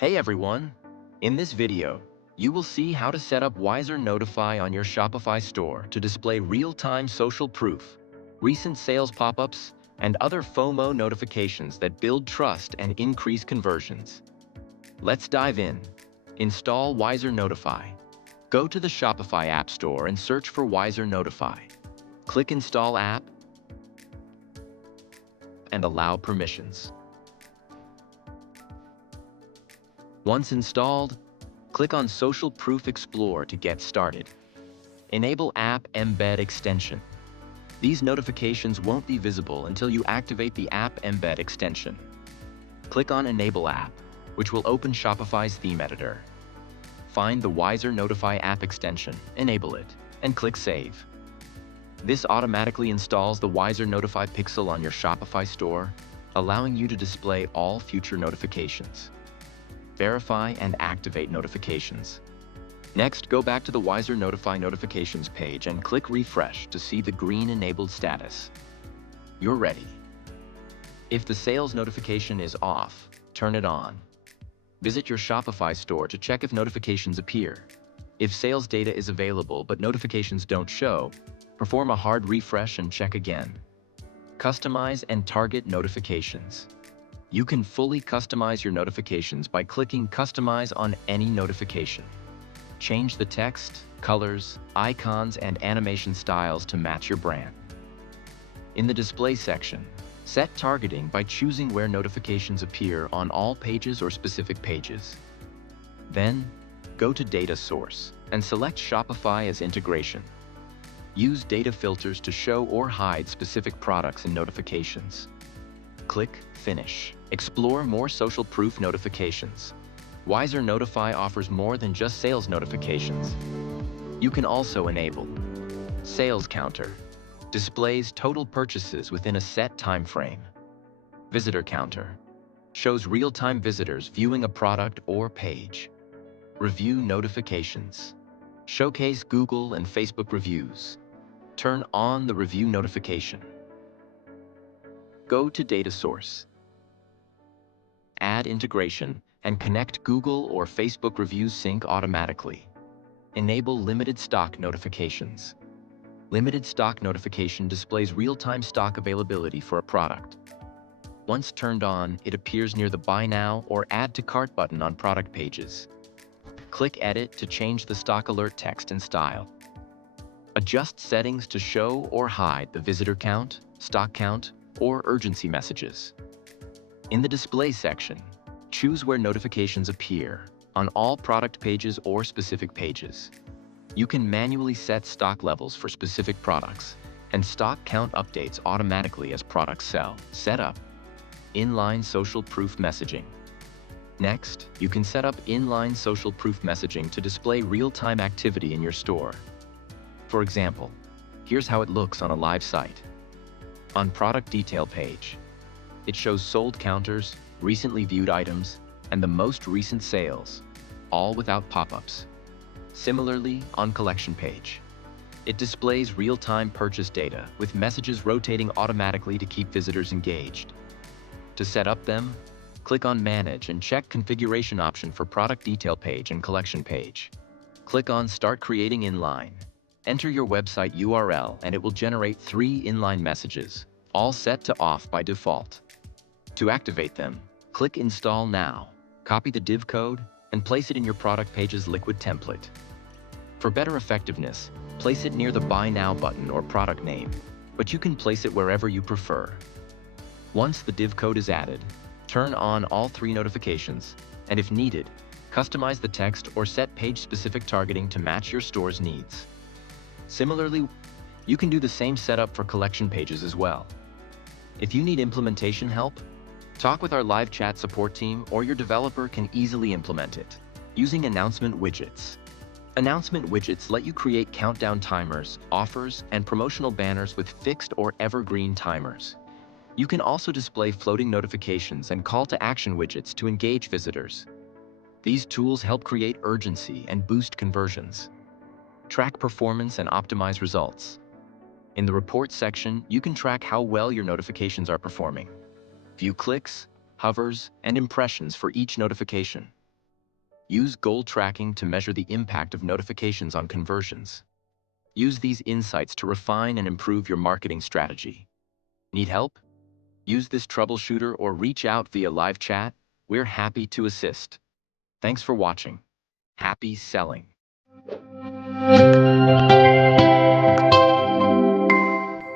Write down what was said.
Hey everyone! In this video, you will see how to set up WiserNotify on your Shopify store to display real-time social proof, recent sales pop-ups, and other FOMO notifications that build trust and increase conversions. Let's dive in. Install WiserNotify. Go to the Shopify App Store and search for WiserNotify. Click Install App and allow permissions. Once installed, click on Social Proof Explorer to get started. Enable App Embed extension. These notifications won't be visible until you activate the App Embed extension. Click on Enable App, which will open Shopify's theme editor. Find the WiserNotify app extension, enable it, and click Save. This automatically installs the WiserNotify pixel on your Shopify store, allowing you to display all future notifications. Verify and activate notifications. Next, go back to the WiserNotify notifications page and click Refresh to see the green enabled status. You're ready. If the sales notification is off, turn it on. Visit your Shopify store to check if notifications appear. If sales data is available but notifications don't show, perform a hard refresh and check again. Customize and target notifications. You can fully customize your notifications by clicking Customize on any notification. Change the text, colors, icons, and animation styles to match your brand. In the display section, set targeting by choosing where notifications appear on all pages or specific pages. Then, go to Data Source and select Shopify as integration. Use data filters to show or hide specific products in notifications. Click Finish. Explore more social proof notifications. WiserNotify offers more than just sales notifications. You can also enable Sales Counter. Displays total purchases within a set time frame. Visitor Counter. Shows real-time visitors viewing a product or page. Review Notifications. Showcase Google and Facebook reviews. Turn on the review notification. Go to Data Source. Add integration and connect Google or Facebook reviews sync automatically. Enable Limited Stock Notifications. Limited Stock Notification displays real-time stock availability for a product. Once turned on, it appears near the Buy Now or Add to Cart button on product pages. Click Edit to change the stock alert text and style. Adjust settings to show or hide the visitor count, stock count, or urgency messages. In the display section, choose where notifications appear, on all product pages or specific pages. You can manually set stock levels for specific products, and stock count updates automatically as products sell. Set up Inline Social Proof Messaging. Next, you can set up Inline Social Proof Messaging to display real-time activity in your store. For example, here's how it looks on a live site. On Product Detail page, it shows sold counters, recently viewed items, and the most recent sales, all without pop-ups. Similarly, on Collection page, it displays real-time purchase data with messages rotating automatically to keep visitors engaged. To set up them, click on Manage and check Configuration option for Product Detail page and Collection page. Click on Start Creating Inline. Enter your website URL and it will generate 3 inline messages, all set to off by default. To activate them, click Install Now, copy the div code, and place it in your product page's liquid template. For better effectiveness, place it near the Buy Now button or product name, but you can place it wherever you prefer. Once the div code is added, turn on all 3 notifications, and if needed, customize the text or set page-specific targeting to match your store's needs. Similarly, you can do the same setup for collection pages as well. If you need implementation help, talk with our live chat support team or your developer can easily implement it using Announcement Widgets. Announcement Widgets let you create countdown timers, offers, and promotional banners with fixed or evergreen timers. You can also display floating notifications and call to action widgets to engage visitors. These tools help create urgency and boost conversions. Track performance and optimize results. In the Report section, you can track how well your notifications are performing. View clicks, hovers, and impressions for each notification. Use goal tracking to measure the impact of notifications on conversions. Use these insights to refine and improve your marketing strategy. Need help? Use this troubleshooter or reach out via live chat. We're happy to assist. Thanks for watching. Happy selling.